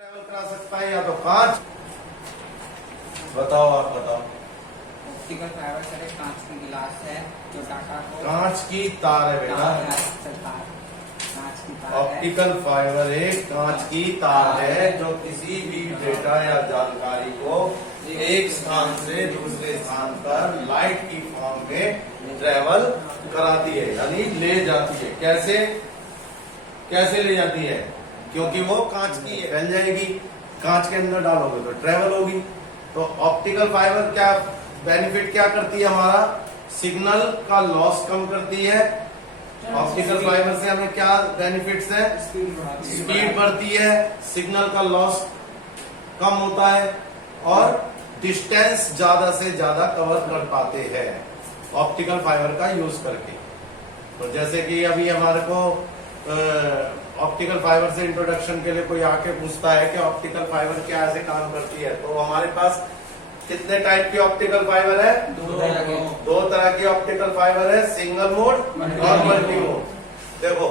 Travel करा सकता है या तो कांच। बताओ, आप बताओ। ऑप्टिकल फाइबर सर एक कांच की गिलास है जो डाटा को कांच की तार है बेटा। कांच की तार है। ऑप्टिकल फाइबर एक कांच की तार है जो किसी भी डेटा या जानकारी को एक स्थान से दूसरे स्थान पर लाइट की फॉर्म में ट्रैवल कराती है, यानी ले जाती है। कैसे कैसे ले जाती है? क्योंकि वो कांच की है, फैल जाएगी। कांच के अंदर डालोगे तो ट्रैवल होगी। तो ऑप्टिकल फाइबर क्या बेनिफिट क्या करती है? हमारा सिग्नल का लॉस कम करती है। ऑप्टिकल फाइबर से हमें क्या बेनिफिट्स है? स्पीड बढ़ती है, सिग्नल का लॉस कम होता है और डिस्टेंस ज्यादा से ज्यादा कवर कर पाते हैं ऑप्टिकल फाइबर का यूज करके। तो जैसे कि अभी हमारे को ऑप्टिकल फाइबर से इंट्रोडक्शन के लिए कोई आके पूछता है कि ऑप्टिकल फाइबर क्या ऐसे काम करती है, तो हमारे पास कितने टाइप की ऑप्टिकल फाइबर है? दो तरह की ऑप्टिकल फाइबर है, सिंगल मोड और मल्टी मोड। देखो,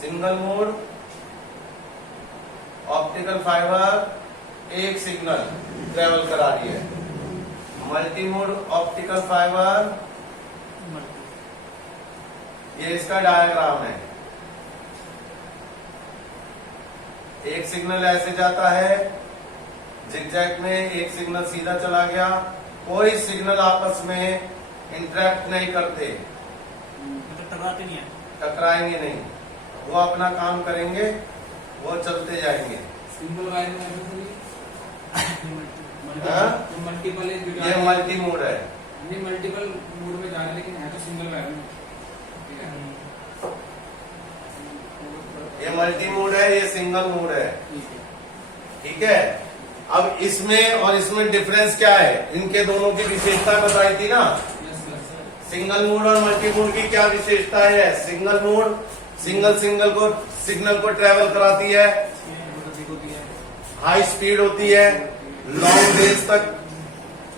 सिंगल मोड ऑप्टिकल फाइबर एक सिग्नल ट्रेवल करा रही है। मल्टी मोड ऑप्टिकल फाइबर, ये इसका डायग्राम है। एक सिग्नल ऐसे जाता है जिगजैग में, एक सिग्नल सीधा चला गया। कोई सिग्नल आपस में इंटरेक्ट नहीं करते, टकराते नहीं है, टकराएंगे नहीं, वो अपना काम करेंगे, वो चलते जाएंगे। सिंगल वायर में मल्टीपल ये मल्टी मोड है। मल्टीपल मोड में जा रहे हैं, लेकिन है तो सिंगल वायर में। ये मल्टी मोड है, ये सिंगल मोड है। ठीक है। अब इसमें और इसमें डिफरेंस क्या है? इनके दोनों की विशेषता बताई थी ना। सिंगल मोड और मल्टी मोड की क्या विशेषता है? सिंगल मोड सिग्नल को ट्रेवल कराती है, हाई स्पीड होती है, लॉन्ग रेंज तक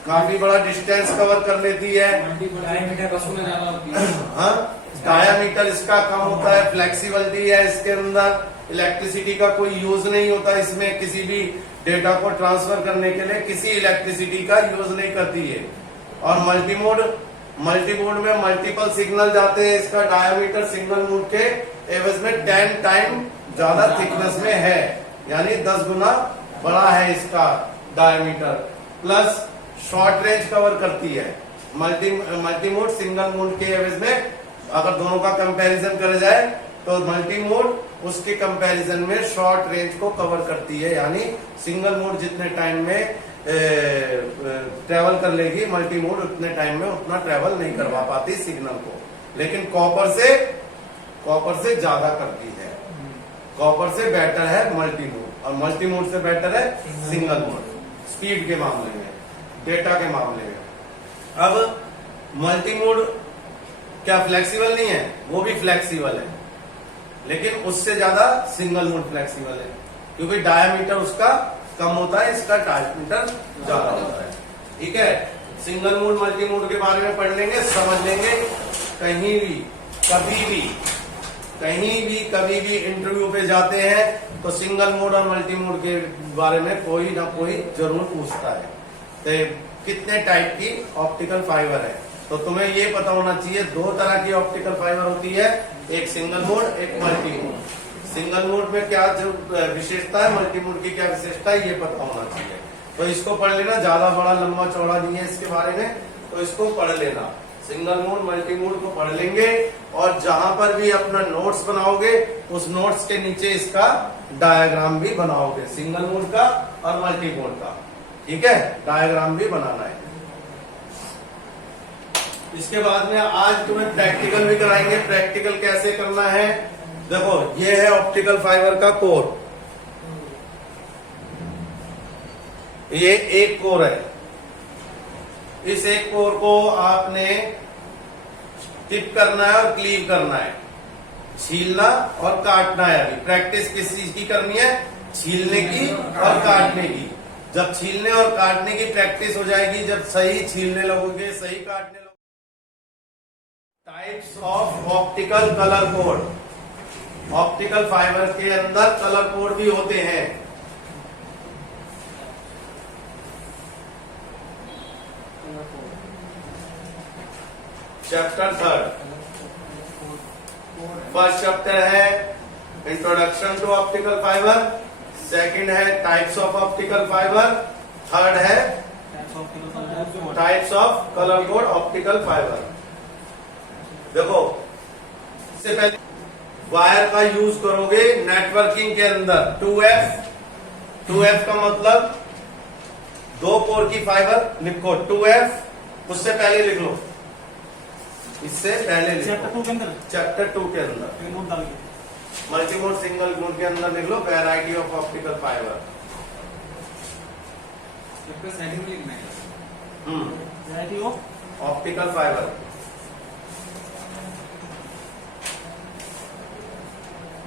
काफी बड़ा डिस्टेंस कवर कर लेती है। हाँ, डायामीटर इसका कम होता है, फ्लेक्सिबिलिटी है इसके अंदर, इलेक्ट्रिसिटी का कोई यूज नहीं होता इसमें। किसी भी डेटा को ट्रांसफर करने के लिए किसी इलेक्ट्रिसिटी का यूज नहीं करती है। और मल्टी मोड में मल्टीपल सिग्नल जाते हैं। इसका डायामीटर सिंगल मोड के एवज में 10 टाइम ज्यादा थिकनेस में है, यानी 10 गुना बड़ा है इसका diameter. Plus short range cover करती है। मल्टी मोड सिंगल मोड के एवज में अगर दोनों का कंपैरिजन करा जाए तो मल्टी मोड उसके कंपैरिजन में शॉर्ट रेंज को कवर करती है, यानी सिंगल मोड जितने टाइम में ट्रेवल कर लेगी, मल्टी मोड उतने टाइम में उतना ट्रेवल नहीं करवा पाती सिग्नल को। लेकिन कॉपर से ज्यादा करती है। कॉपर से बेटर है मल्टी मोड, और मल्टी मोड से बेटर है सिंगल मोड, स्पीड के मामले में, डेटा के मामले में। अब मल्टी मोड क्या फ्लेक्सिबल नहीं है? वो भी फ्लेक्सिबल है, लेकिन उससे ज्यादा सिंगल मोड फ्लेक्सिबल है, क्योंकि डायामीटर उसका कम होता है, इसका डायामीटर ज्यादा होता है। ठीक है। सिंगल मोड मल्टी मोड के बारे में पढ़ लेंगे, समझ लेंगे। कहीं भी इंटरव्यू पे जाते हैं तो सिंगल मोड और मल्टी मोड के बारे में कोई ना कोई जरूर पूछता है। तो कितने टाइप की ऑप्टिकल फाइबर है, तो तुम्हें ये पता होना चाहिए। दो तरह की ऑप्टिकल फाइबर होती है, एक सिंगल मोड, एक मल्टी मोड। सिंगल मोड में क्या जो विशेषता है, मल्टी मोड की क्या विशेषता है, ये पता होना चाहिए। तो इसको पढ़ लेना, ज्यादा बड़ा लंबा चौड़ा नहीं है इसके बारे में, तो इसको पढ़ लेना। सिंगल मोड मल्टी मोड को पढ़ लेंगे, और जहां पर भी अपना नोट्स बनाओगे उस नोट्स के नीचे इसका डायग्राम भी बनाओगे, सिंगल मोड का और मल्टी मोड का। ठीक है, डायग्राम भी बनाना है। इसके बाद में आज तुम्हें प्रैक्टिकल भी कराएंगे। प्रैक्टिकल कैसे करना है? देखो, ये है ऑप्टिकल फाइबर का कोर, ये एक कोर है। इस एक कोर को आपने टिप करना है और क्लीव करना है, छीलना और काटना है। अभी प्रैक्टिस किस चीज की करनी है? छीलने की और काटने की। जब छीलने और काटने की प्रैक्टिस हो जाएगी, जब सही छीलने लगोगे, सही काटने लगोगे। Types of optical colour code. Optical fibre के अंदर कलर कोड भी होते हैं। चैप्टर 3 फर्स्ट चैप्टर है introduction to optical fibre, second है types of optical fibre, third है types of colour code optical fibre. देखो, इससे पहले वायर का यूज करोगे नेटवर्किंग के अंदर। 2F का मतलब 2 कोर की फाइबर। लिखो 2F, उससे पहले लिख लो, इससे पहले लिख चैप्टर लो 2 के अंदर चैप्टर 2 के अंदर नोट डाल के मल्टीमोड सिंगल मोड के अंदर लिख लो variety of optical fibre. Setting में लिखना है। Variety of optical fibre.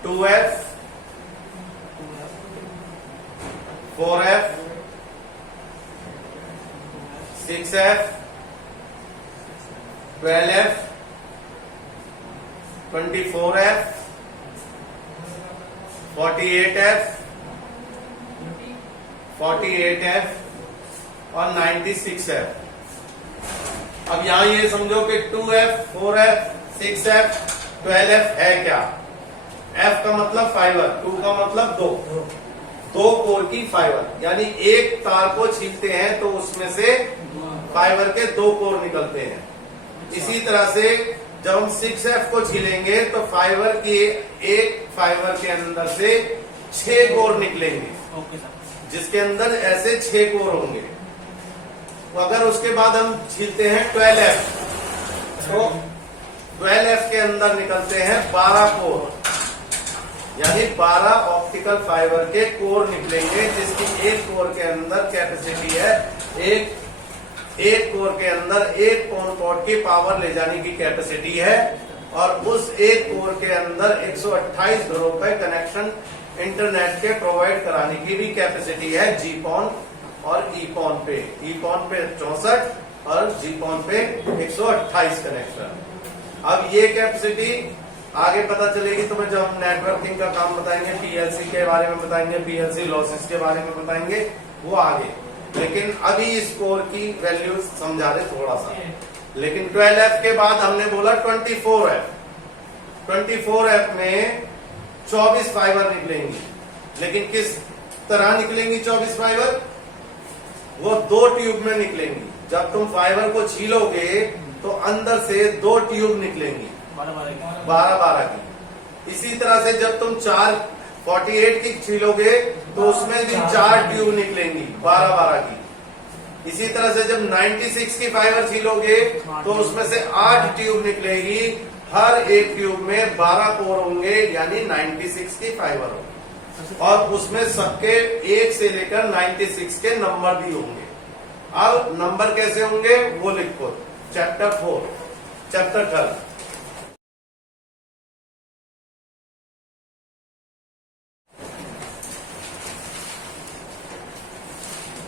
2F, 4F, 6F, 12F, 24F, 48F, 48F और 96F। अब यहां ये समझो कि 2F, 4F, 6F, 12F है क्या। F का मतलब फाइबर, 2 का मतलब 2 कोर की फाइबर, यानी एक तार को छीलते हैं तो उसमें से फाइबर के 2 कोर निकलते हैं। इसी तरह से जब हम 6F को छीलेंगे तो फाइबर की एक फाइबर के अंदर से 6 कोर निकलेंगे, ओके सर, जिसके अंदर ऐसे 6 कोर होंगे। तो अगर उसके बाद हम छीलते हैं 12F, तो 12F के अंदर निकलते हैं 12 कोर, यानी 12 ऑप्टिकल फाइबर के कोर निकलेंगे, जिसकी एक कोर के अंदर कैपेसिटी है एक कोर के अंदर एक पॉन कॉर्ड की पावर ले जाने की कैपेसिटी है, और उस एक कोर के अंदर 128 घरों का कनेक्शन इंटरनेट के प्रोवाइड कराने की भी कैपेसिटी है जीपॉन और ईपॉन पे। ईपॉन पे 64 और जीपॉन पे 128 कनेक्शन। अब ये कैपेसिटी आगे पता चलेगी तुम्हें जब हम नेटवर्किंग का काम बताएंगे, पीएलसी के बारे में बताएंगे, पीएलसी लॉसेस के बारे में बताएंगे, वो आगे। लेकिन अभी इस कोर की वैल्यू समझा रहे थोड़ा सा। लेकिन 12F के बाद हमने बोला 24F। 24F में 24 फाइबर निकलेंगी, लेकिन किस तरह निकलेंगी 24 फाइबर? वो 2 ट्यूब में निकलेंगी। जब तुम फाइबर को छीलोगे तो अंदर से 2 ट्यूब निकलेंगी 12-12 की। इसी तरह से जब तुम 48 की छीलोगे तो उसमें भी 4 ट्यूब निकलेंगी 12-12 की। इसी तरह से जब 96 की फाइबर छीलोगे तो उसमें से 8 ट्यूब निकलेगी, हर एक ट्यूब में 12 कोर होंगे, यानी 96 की फाइबर होगी, और उसमें सबके 1 से लेकर 96 के नंबर भी होंगे। अब नंबर कैसे होंगे वो लिखो, chapter 4 chapter 3।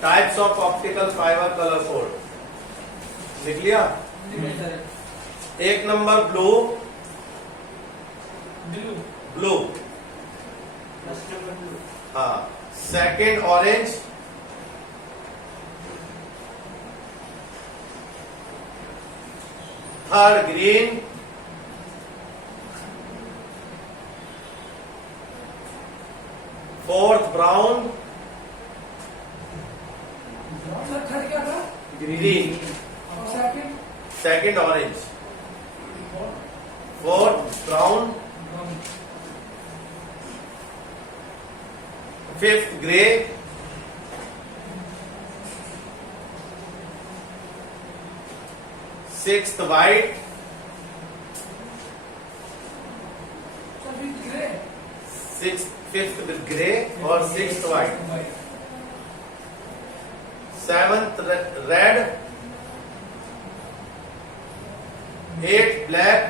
Types of optical fibre colour code लिख लिया। एक नंबर ब्लू, हाँ। Second orange, third green, fourth brown, green, second orange, fourth brown, fifth grey, sixth white, fifth grey और sixth white, seventh red, 8th black,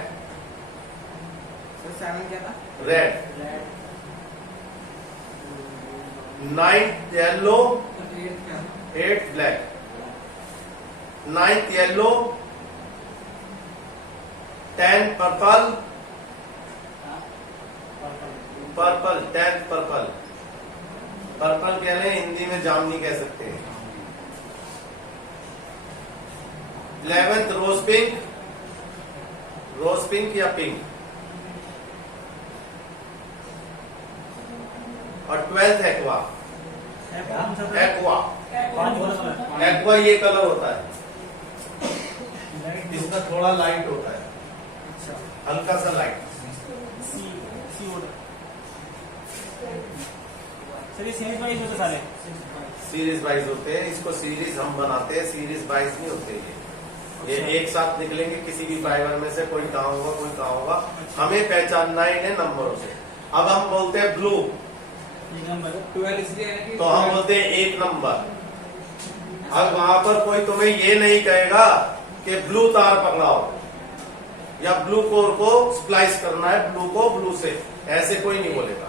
sir 7 क्या था? Red, 9th yellow, 8th black, 9th yellow, 10th purple, purple 10th purple, purple कह रहे हैं, हिंदी में जामुनी कह सकते हैं। 11th rose pink, rose pink या पिंक, और 12th एक्वा, एक्वा, एक्वा ये कलर होता है, इसमें थोड़ा लाइट होता है, हल्का सा लाइट। सीरीज वाइज होते सारे, सीरीज वाइज होते हैं, इसको सीरीज हम बनाते हैं, सीरीज वाइज नहीं होते ये एक साथ निकलेंगे किसी भी फाइबर में से, कोई कहाँ होगा कोई कहाँ होगा, हमें पहचानना ही है नंबरों से। अब हम बोलते हैं ब्लू, 12 इसलिए है कि तो हम बोलते हैं 1 नंबर। अब वहां पर कोई तुम्हें ये नहीं कहेगा कि ब्लू तार पकड़ाओ या ब्लू कोर को स्प्लाइस करना है, ब्लू को ब्लू से, ऐसे कोई नहीं बोलेगा।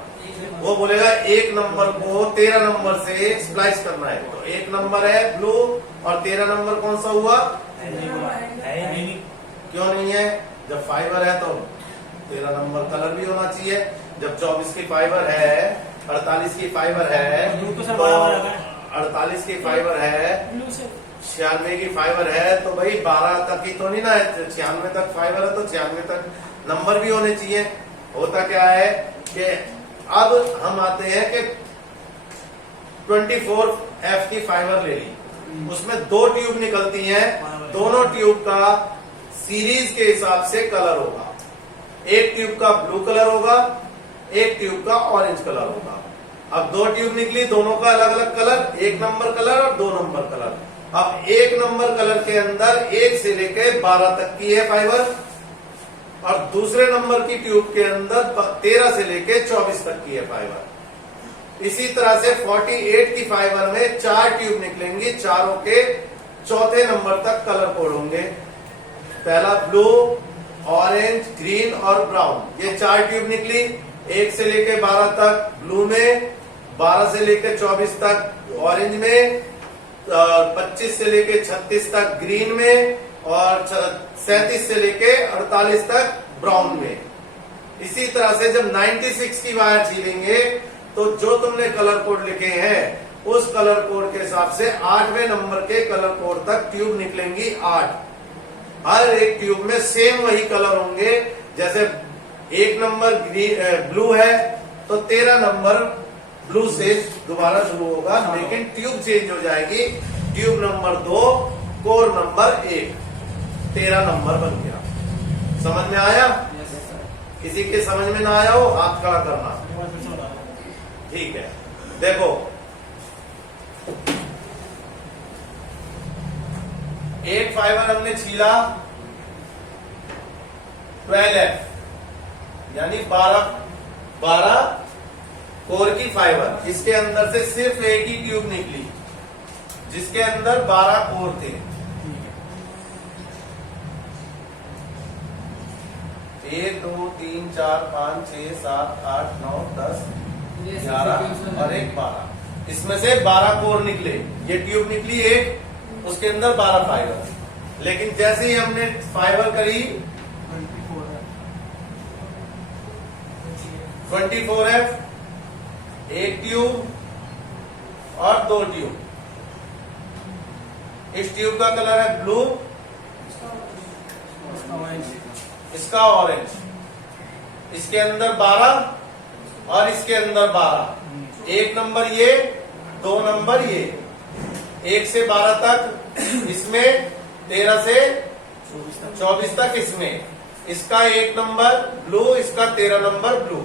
वो बोलेगा 1 नंबर को 13 नंबर से स्प्लाइस करना है, तो 1 नंबर है ब्लू और 13 नंबर कौन सा हुआ? क्यों नहीं है? जब फाइबर है तो 13 नंबर कलर भी होना चाहिए। जब 24 की फाइबर है, 48 की फाइबर है, तो 48 की फाइबर है, 96 की फाइबर है, तो भाई 12 तक ही तो नहीं ना है, 96 तक फाइबर है तो 96 तक नंबर भी होने चाहिए। होता क्या है कि अब हम आते हैं कि 24F की फाइबर ले ली, उसमें 2 ट्यूब निकलती हैं, दोनों ट्यूब का सीरीज के हिसाब से कलर होगा। एक ट्यूब का ब्लू कलर होगा, एक ट्यूब का ऑरेंज कलर होगा। अब 2 ट्यूब निकली, दोनों का अलग अलग कलर, 1 नंबर कलर और 2 नंबर कलर। अब 1 नंबर कलर के अंदर 1 से लेकर 12 तक की है फाइबर, और दूसरे नंबर की ट्यूब के अंदर 13 से लेकर 24 तक की है फाइबर। इसी तरह से 48 की फाइबर में 4 ट्यूब निकलेंगी, चारों के चौथे नंबर तक कलर कोड होंगे। पहला ब्लू, ऑरेंज, ग्रीन और ब्राउन, ये 4 ट्यूब निकली। 1 से लेकर 12 तक ब्लू में, 12 से लेकर 24 तक ऑरेंज में, 25 से लेकर 36 तक ग्रीन में, और 37 से लेके 48 तक ब्राउन में। इसी तरह से जब 96 की वायर छीलेंगे तो जो तुमने कलर कोड लिखे हैं उस कलर कोड के हिसाब से 8वें नंबर के कलर कोड तक ट्यूब निकलेंगी 8। हर एक ट्यूब में सेम वही कलर होंगे। जैसे 1 नंबर ब्लू है तो 13 नंबर ब्लू से दोबारा शुरू होगा, लेकिन ट्यूब चेंज हो जाएगी। Tube number 2, core number 1, 13 number बन गया। समझ में आया? किसी के समझ में ना आया हो हाथ खड़ा करना। ठीक है, देखो एक फाइबर हमने छीला 12F, यानी 12 कोर की फाइबर। इसके अंदर से सिर्फ एक ही ट्यूब निकली जिसके अंदर 12 कोर थे। 1 2 3 4 5 6 7 8 9 10 11 और 1 12। इसमें से 12 कोर निकले। ये ट्यूब निकली एक, उसके अंदर 12 फाइबर। लेकिन जैसे ही हमने फाइबर करी 24F, 1 ट्यूब और 2 ट्यूब। इस ट्यूब का कलर है ब्लू, इसका ऑरेंज। इसके अंदर 12 और इसके अंदर 12। 1 नंबर ये, 2 नंबर ये। 1 से 12 तक इसमें, 13 से 24 तक इसमें। इसका 1 नंबर ब्लू, इसका 13 नंबर ब्लू।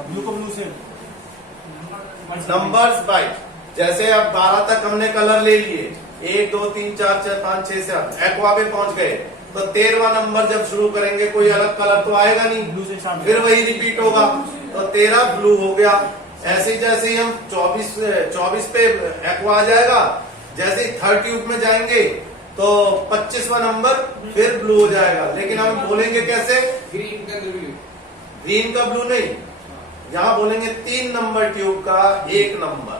ब्लू को ब्लू से नंबर्स बाइट। जैसे अब 12 तक हमने कलर ले लिए, 1 2 3 4 5 6 से एक्वा पे पहुंच गए, तो 13वां नंबर जब शुरू करेंगे कोई अलग कलर तो आएगा नहीं, ब्लू से शाम फिर वही रिपीट होगा, तो 13 ब्लू हो गया। ऐसे ही जैसे ही हम 24 पे एक्वा आ जाएगा, जैसे ही 3rd ट्यूब में जाएंगे तो 25वां नंबर फिर ब्लू हो जाएगा। लेकिन हम बोलेंगे कैसे? ग्रीन का ब्लू, ग्रीन का ब्लू नहीं, यहां बोलेंगे 3 नंबर ट्यूब का 1 नंबर।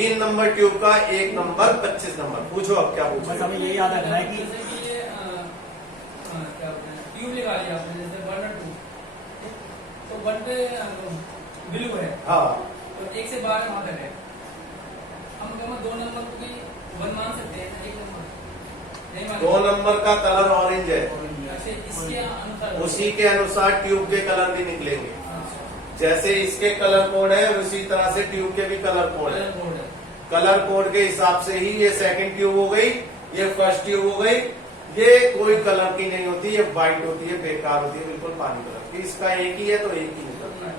3 नंबर ट्यूब का 1 नंबर 25 नंबर। पूछो अब क्या पूछो। बस हमें यही याद रखना है कि जैसे कि ये क्या बोलते हैं ट्यूब लगा लिया आपने, जैसे 1 और 2, तो 1 पे ब्लू है, हाँ तो 1 से 12 वहां तक है, हम कम 2 नंबर को भी 1 मान सकते हैं, 1 नंबर नहीं मान 2 नंबर का कलर ऑरेंज है, ऐसे इसके अनुसार उसी के अनुसार ट्यूब के कलर भी निकलेंगे। अच्छा, जैसे इसके कलर कोड है उसी तरह से ट्यूब के भी कलर कोड है। कलर कोड है। कलर कोड के हिसाब से ही ये सेकंड ट्यूब हो गई, ये फर्स्ट ट्यूब हो गई। ये कोई कलर की नहीं होती, ये व्हाइट होती है, बेकार होती है, बिल्कुल पानी कलर की। इसका एक ही है तो एक ही निकलता है।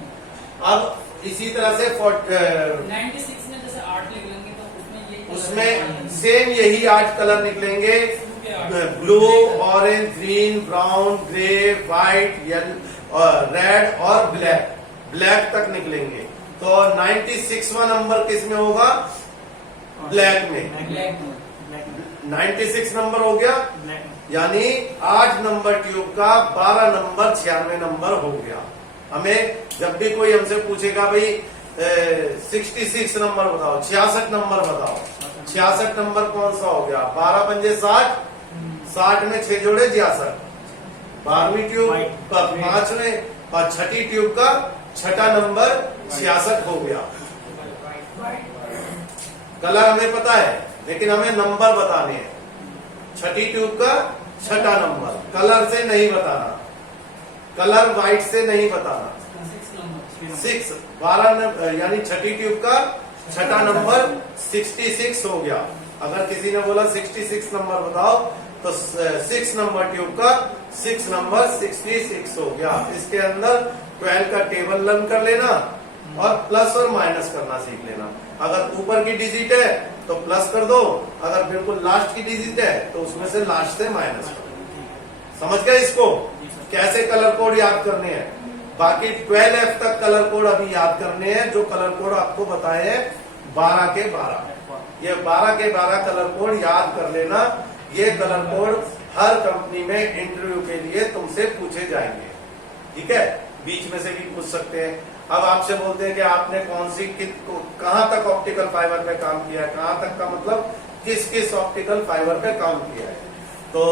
अब इसी तरह से 96 में जैसे 8 लिख लेंगे तो उसमें ये उसमें सेम यही 8 कलर निकलेंगे, blue, orange, green, brown, grey, white, yellow, red और ब्लैक, ब्लैक तक निकलेंगे। तो 96वां नंबर किस में होगा? ब्लैक में। ब्लैक 96 नंबर हो गया, यानी 8 नंबर ट्यूब का 12 नंबर 96 नंबर हो गया। हमें जब भी कोई हमसे पूछेगा भाई 66 नंबर बताओ, 66 नंबर बताओ, 66 नंबर कौन सा हो गया? 12 पंजे 60, 60 में 6 जोड़े 66, 12वीं ट्यूब 5वें और छठी ट्यूब का छठा नंबर 66 हो गया। कलर हमें पता है लेकिन हमें नंबर बताने हैं। छठी ट्यूब का छठा नंबर, कलर से नहीं बताना, कलर व्हाइट से नहीं बताना। 6 12 यानी छठी ट्यूब का छठा नंबर 66 हो गया। अगर किसी ने बोला 66 नंबर बताओ तो 6 नंबर ट्यूब का 6 नंबर 66 हो गया। इसके अंदर 12 का टेबल लर्न कर लेना और प्लस और माइनस करना सीख लेना। अगर ऊपर की डिजिट है तो प्लस कर दो, अगर बिल्कुल लास्ट की डिजिट है तो उसमें से लास्ट से माइनस कर दो। समझ गए इसको कैसे कलर कोड याद करने हैं? बाकी 12F तक कलर कोड अभी याद करने हैं, जो कलर कोड आपको बताए हैं 12 के 12। ये 12 के 12 कलर कोड याद कर लेना। ये कलर कोड हर कंपनी में इंटरव्यू के लिए तुमसे पूछे जाएंगे, ठीक है? बीच में से भी पूछ सकते हैं। अब आपसे बोलते हैं कि आपने कौन सी कहां तक ऑप्टिकल फाइबर पे काम किया है, कहां तक का मतलब किस किस ऑप्टिकल फाइबर पे काम किया है। तो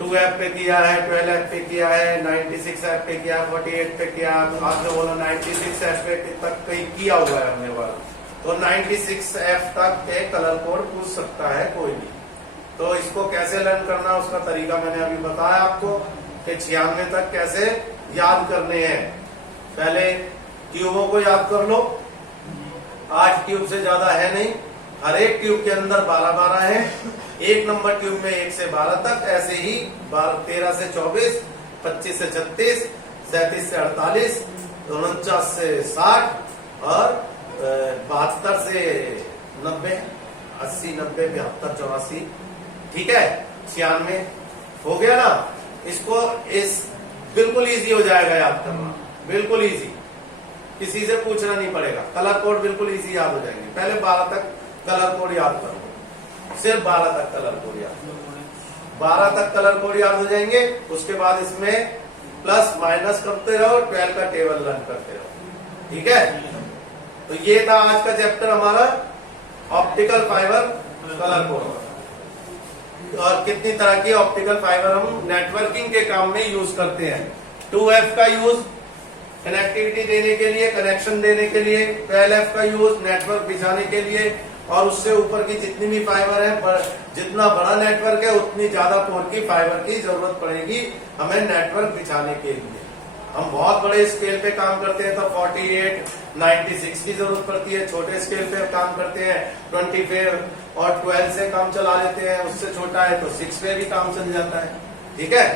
2F पे किया है, 12F पे किया है, 96F पे किया, 48 पे किया। तो आपने बोला 96F पे तक कहीं किया हुआ है हमने वर्क, तो 96F तक के कलर कोड पूछ सकता है कोई भी। तो इसको कैसे लर्न करना उसका तरीका मैंने अभी बताया आपको कि 96 तक कैसे याद करने हैं। पहले ट्यूबों को याद कर लो, 8 ट्यूब से ज्यादा है नहीं, हर एक ट्यूब के अंदर 12-12 है। 1 नंबर ट्यूब में 1 से 12 तक, ऐसे ही 13 से 24, 25 से 36, 37 से 48, 49 से 60 और 72 से 90, 80, 90, 72, 84, ठीक है? 96 हो गया ना। इसको इस बिल्कुल इजी हो जाएगा याद करना, बिल्कुल इजी, किसी से पूछना नहीं पड़ेगा। कलर कोड बिल्कुल इजी याद हो जाएंगे। पहले 12 तक कलर कोड याद करो, सिर्फ 12 तक कलर कोड याद करो। 12 तक कलर कोड याद हो जाएंगे, उसके बाद इसमें प्लस माइनस करते रहो, 12 का टेबल रन करते रहो, ठीक है? तो ये था आज का चैप्टर हमारा ऑप्टिकल फाइबर कलर कोड, और कितनी तरह की ऑप्टिकल फाइबर हम नेटवर्किंग के काम में यूज करते हैं। 2F का यूज कनेक्टिविटी देने के लिए, कनेक्शन देने के लिए, 12F का यूज नेटवर्क बिछाने के लिए, और उससे ऊपर की जितनी भी फाइबर है, जितना बड़ा नेटवर्क है उतनी ज्यादा कोर की फाइबर की जरूरत पड़ेगी हमें नेटवर्क बिछाने के लिए। हम बहुत बड़े स्केल पे काम करते हैं तो 48, 96 की जरूरत पड़ती है। छोटे स्केल पे काम करते हैं 25 और 12 से काम चला लेते हैं, उससे छोटा है तो 6 पे भी काम चल जाता है, ठीक है?